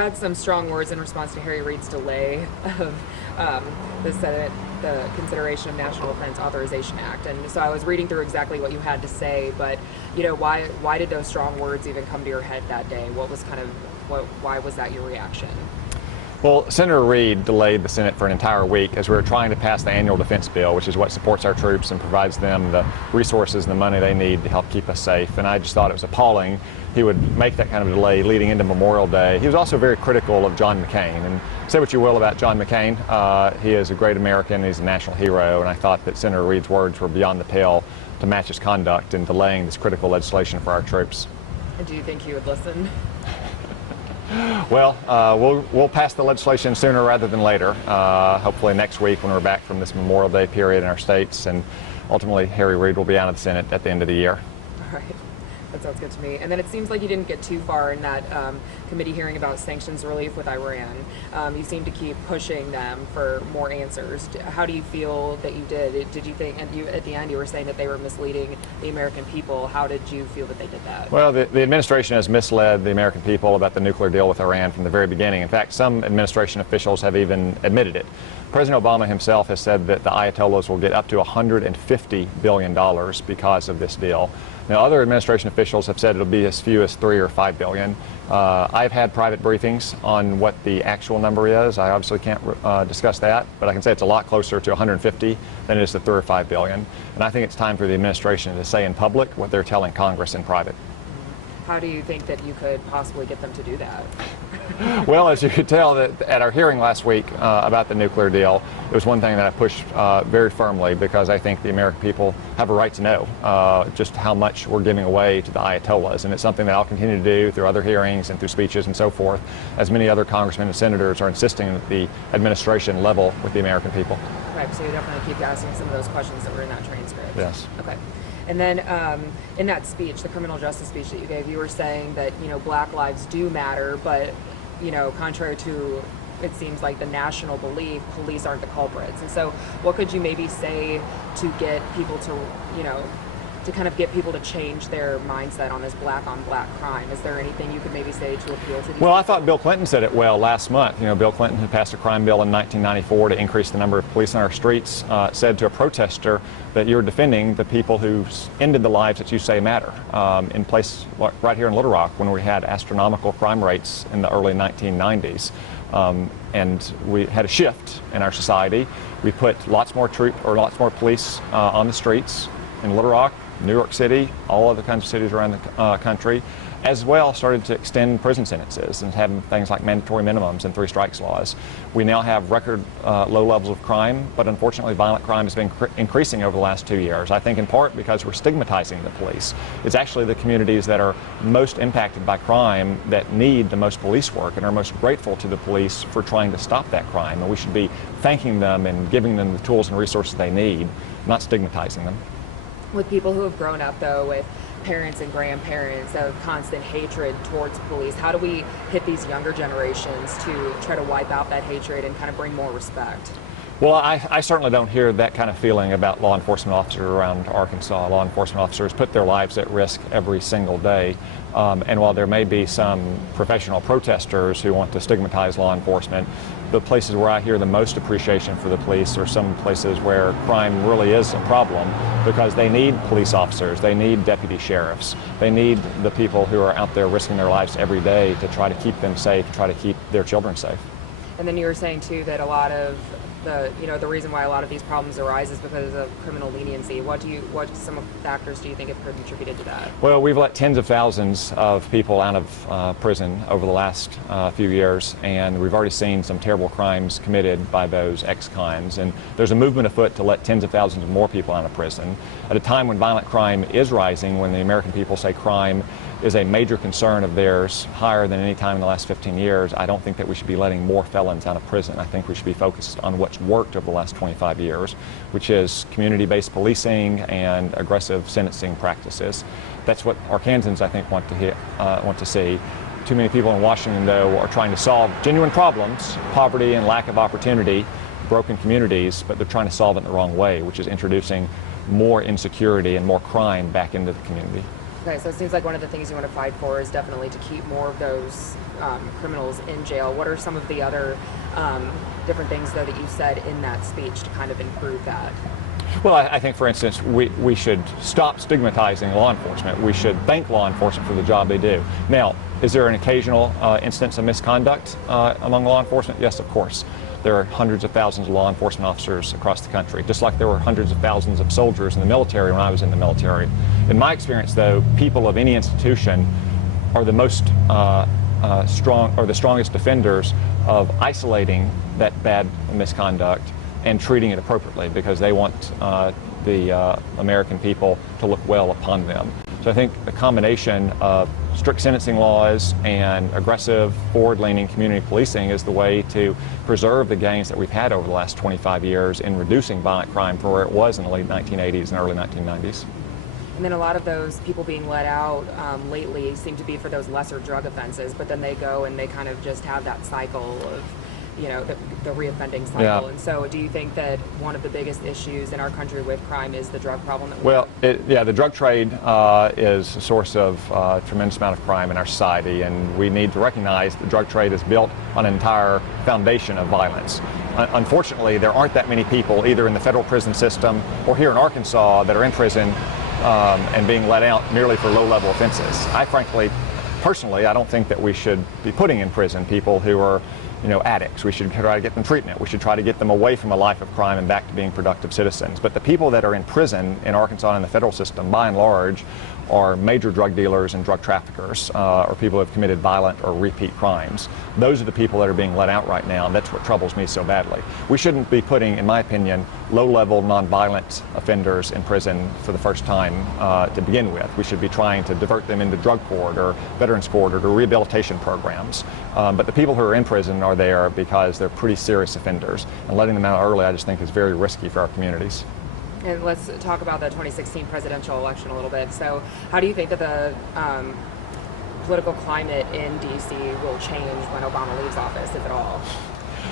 Had some strong words in response to Harry Reid's delay of the Senate, the consideration of National Defense Authorization Act. And so I was reading through exactly what you had to say, but why did those strong words even come to your head that day? Why was that your reaction? Well, Senator Reid delayed the Senate for an entire week as we were trying to pass the annual defense bill, which is what supports our troops and provides them the resources and the money they need to help keep us safe. And I just thought it was appalling he would make that kind of delay leading into Memorial Day. He was also very critical of John McCain. And say what you will about John McCain, he is a great American, he's a national hero, and I thought that Senator Reid's words were beyond the pale to match his conduct in delaying this critical legislation for our troops. And do you think he would listen? Well, we'll pass the legislation sooner rather than later, hopefully next week when we're back from this Memorial Day period in our states, and ultimately Harry Reid will be out of the Senate at the end of the year. All right. That sounds good to me. And then it seems like you didn't get too far in that committee hearing about sanctions relief with Iran. You seem to keep pushing them for more answers. How do you feel that you did? Did you think, and at the end you were saying that they were misleading the American people. How did you feel that they did that? Well, the administration has misled the American people about the nuclear deal with Iran from the very beginning. In fact, some administration officials have even admitted it. President Obama himself has said that the Ayatollahs will get up to $150 billion because of this deal. Now, other administration officials have said it'll be as few as $3 or $5 billion. I've had private briefings on what the actual number is. I obviously can't discuss that, but I can say it's a lot closer to 150 than it is to $3 or $5 billion. And I think it's time for the administration to say in public what they're telling Congress in private. How do you think that you could possibly get them to do that? Well, as you could tell that at our hearing last week about the nuclear deal, it was one thing that I pushed very firmly because I think the American people have a right to know just how much we're giving away to the Ayatollahs. And it's something that I'll continue to do through other hearings and through speeches and so forth, as many other congressmen and senators are insisting at the administration level with the American people. Right, so you definitely keep asking some of those questions that were in that transcript. Yes. Okay. And then in that speech, the criminal justice speech that you gave, you were saying that, black lives do matter, but, contrary to, it seems like the national belief, police aren't the culprits. And so what could you maybe say to get people to, to kind of get people to change their mindset on this black on black crime? Is there anything you could maybe say to appeal to these people? Well, I thought Bill Clinton said it well last month. Bill Clinton, who passed a crime bill in 1994 to increase the number of police on our streets, said to a protester that you're defending the people who ended the lives that you say matter. In place right here in Little Rock, when we had astronomical crime rates in the early 1990s. And we had a shift in our society. We put lots more police on the streets in Little Rock, New York City, all other kinds of cities around the country, as well started to extend prison sentences and have things like mandatory minimums and three strikes laws. We now have record low levels of crime, but unfortunately violent crime has been increasing over the last 2 years. I think in part because we're stigmatizing the police. It's actually the communities that are most impacted by crime that need the most police work and are most grateful to the police for trying to stop that crime. And we should be thanking them and giving them the tools and resources they need, not stigmatizing them. With people who have grown up, though, with parents and grandparents of constant hatred towards police, how do we hit these younger generations to try to wipe out that hatred and kind of bring more respect? Well, I certainly don't hear that kind of feeling about law enforcement officers around Arkansas. Law enforcement officers put their lives at risk every single day. And while there may be some professional protesters who want to stigmatize law enforcement, the places where I hear the most appreciation for the police are some places where crime really is a problem because they need police officers, they need deputy sheriffs, they need the people who are out there risking their lives every day to try to keep them safe, try to keep their children safe. And then you were saying, too, that a lot of the reason why a lot of these problems arise is because of criminal leniency. What some factors do you think have contributed to that? Well, we've let tens of thousands of people out of prison over the last few years, and we've already seen some terrible crimes committed by those ex-cons. And there's a movement afoot to let tens of thousands of more people out of prison at a time when violent crime is rising, when the American people say crime is a major concern of theirs, higher than any time in the last 15 years. I don't think that we should be letting more felons out of prison. I think we should be focused on what's worked over the last 25 years, which is community-based policing and aggressive sentencing practices. That's what Arkansans, I think, want to see. Too many people in Washington, though, are trying to solve genuine problems, poverty and lack of opportunity, broken communities, but they're trying to solve it in the wrong way, which is introducing more insecurity and more crime back into the community. Okay, so it seems like one of the things you want to fight for is definitely to keep more of those criminals in jail. What are some of the other different things, though, that you said in that speech to kind of improve that? Well, I think, for instance, we should stop stigmatizing law enforcement. We should thank law enforcement for the job they do. Now, is there an occasional instance of misconduct among law enforcement? Yes, of course. There are hundreds of thousands of law enforcement officers across the country, just like there were hundreds of thousands of soldiers in the military when I was in the military. In my experience, though, people of any institution are the most strong, or the strongest defenders of isolating that bad misconduct and treating it appropriately, because they want the American people to look well upon them. So I think the combination of strict sentencing laws and aggressive, forward-leaning community policing is the way to preserve the gains that we've had over the last 25 years in reducing violent crime from where it was in the late 1980s and early 1990s. And then a lot of those people being let out lately seem to be for those lesser drug offenses, but then they go and they kind of just have that cycle of, you know, the reoffending cycle. Yeah. And so do you think that one of the biggest issues in our country with crime is the drug problem that we have? Yeah, the drug trade is a source of a tremendous amount of crime in our society, and we need to recognize the drug trade is built on an entire foundation of violence. Unfortunately, there aren't that many people either in the federal prison system or here in Arkansas that are in prison and being let out merely for low-level offenses. Personally, I don't think that we should be putting in prison people who are, you know, addicts. We should try to get them treatment. We should try to get them away from a life of crime and back to being productive citizens. But the people that are in prison in Arkansas and in the federal system, by and large, are major drug dealers and drug traffickers, or people who have committed violent or repeat crimes. Those are the people that are being let out right now, and that's what troubles me so badly. We shouldn't be putting, in my opinion, low-level, nonviolent offenders in prison for the first time to begin with. We should be trying to divert them into drug court or veterans court or to rehabilitation programs. But the people who are in prison are there because they're pretty serious offenders, and letting them out early, I just think, is very risky for our communities. And let's talk about the 2016 presidential election a little bit. So how do you think that the political climate in D.C. will change when Obama leaves office, if at all?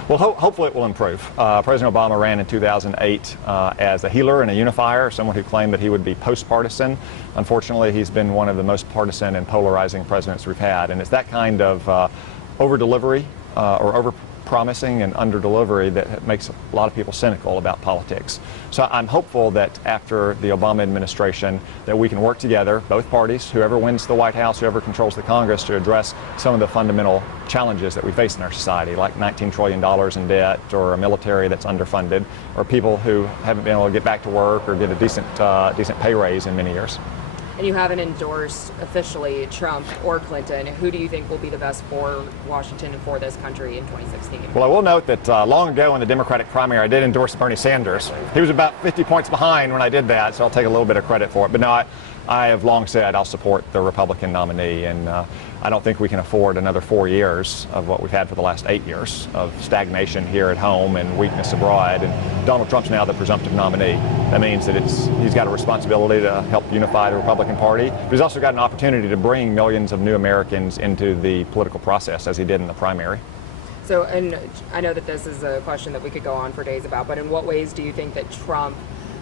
Well, hopefully it will improve. President Obama ran in 2008 as a healer and a unifier, someone who claimed that he would be post-partisan. Unfortunately, he's been one of the most partisan and polarizing presidents we've had. And it's that kind of over-delivery or over-promising and under-delivery that makes a lot of people cynical about politics. So I'm hopeful that after the Obama administration that we can work together, both parties, whoever wins the White House, whoever controls the Congress, to address some of the fundamental challenges that we face in our society, like $19 trillion in debt, or a military that's underfunded, or people who haven't been able to get back to work or get a decent pay raise in many years. And you haven't endorsed officially Trump or Clinton. Who do you think will be the best for Washington and for this country in 2016? Well, I will note that long ago in the Democratic primary, I did endorse Bernie Sanders. He was about 50 points behind when I did that, so I'll take a little bit of credit for it. But no, I have long said I'll support the Republican nominee, and I don't think we can afford another 4 years of what we've had for the last 8 years of stagnation here at home and weakness abroad. And Donald Trump's now the presumptive nominee. That means that he's got a responsibility to help unify the Republican Party, but he's also got an opportunity to bring millions of new Americans into the political process, as he did in the primary. So, and I know that this is a question that we could go on for days about, but in what ways do you think that Trump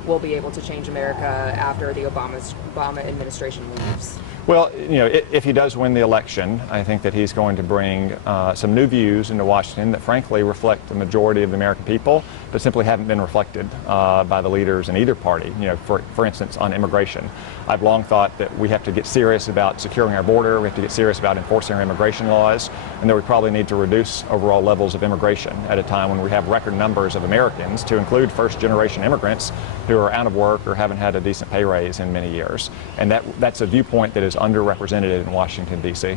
will be able to change America after the Obama administration leaves? Well, you know, if he does win the election, I think that he's going to bring some new views into Washington that frankly reflect the majority of the American people, but simply haven't been reflected by the leaders in either party. You know, for instance, on immigration. I've long thought that we have to get serious about securing our border, we have to get serious about enforcing our immigration laws, and that we probably need to reduce overall levels of immigration at a time when we have record numbers of Americans, to include first-generation immigrants who are out of work or haven't had a decent pay raise in many years. And that's a viewpoint that is underrepresented in Washington, D.C.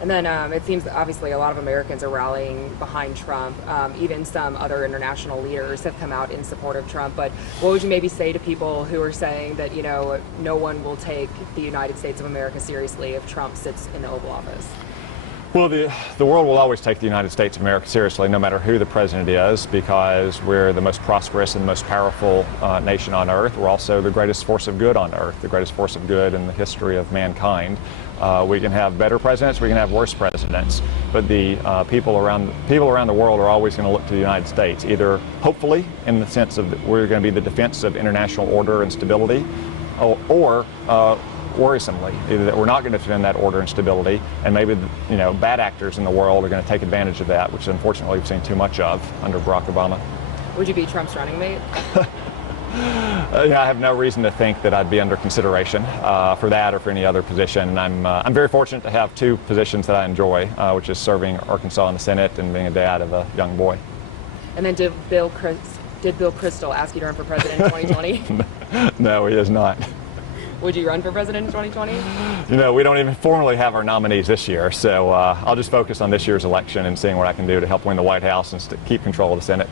And then it seems that obviously a lot of Americans are rallying behind Trump. Even some other international leaders have come out in support of Trump. But what would you maybe say to people who are saying that, you know, no one will take the United States of America seriously if Trump sits in the Oval Office? Well, the world will always take the United States of America seriously, no matter who the president is, because we're the most prosperous and most powerful nation on earth. We're also the greatest force of good on earth, the greatest force of good in the history of mankind. We can have better presidents, we can have worse presidents, but the people around the world are always going to look to the United States, either hopefully in the sense of that we're going to be the defense of international order and stability, or worrisomely, either that we're not going to defend that order and stability, and maybe bad actors in the world are going to take advantage of that, which unfortunately we've seen too much of under Barack Obama. Would you be Trump's running mate? I have no reason to think that I'd be under consideration for that or for any other position. And I'm very fortunate to have two positions that I enjoy, which is serving Arkansas in the Senate and being a dad of a young boy. And then did Bill Kristol ask you to run for president in 2020? No, he has not. Would you run for president in 2020? We don't even formally have our nominees this year, so I'll just focus on this year's election and seeing what I can do to help win the White House and keep control of the Senate.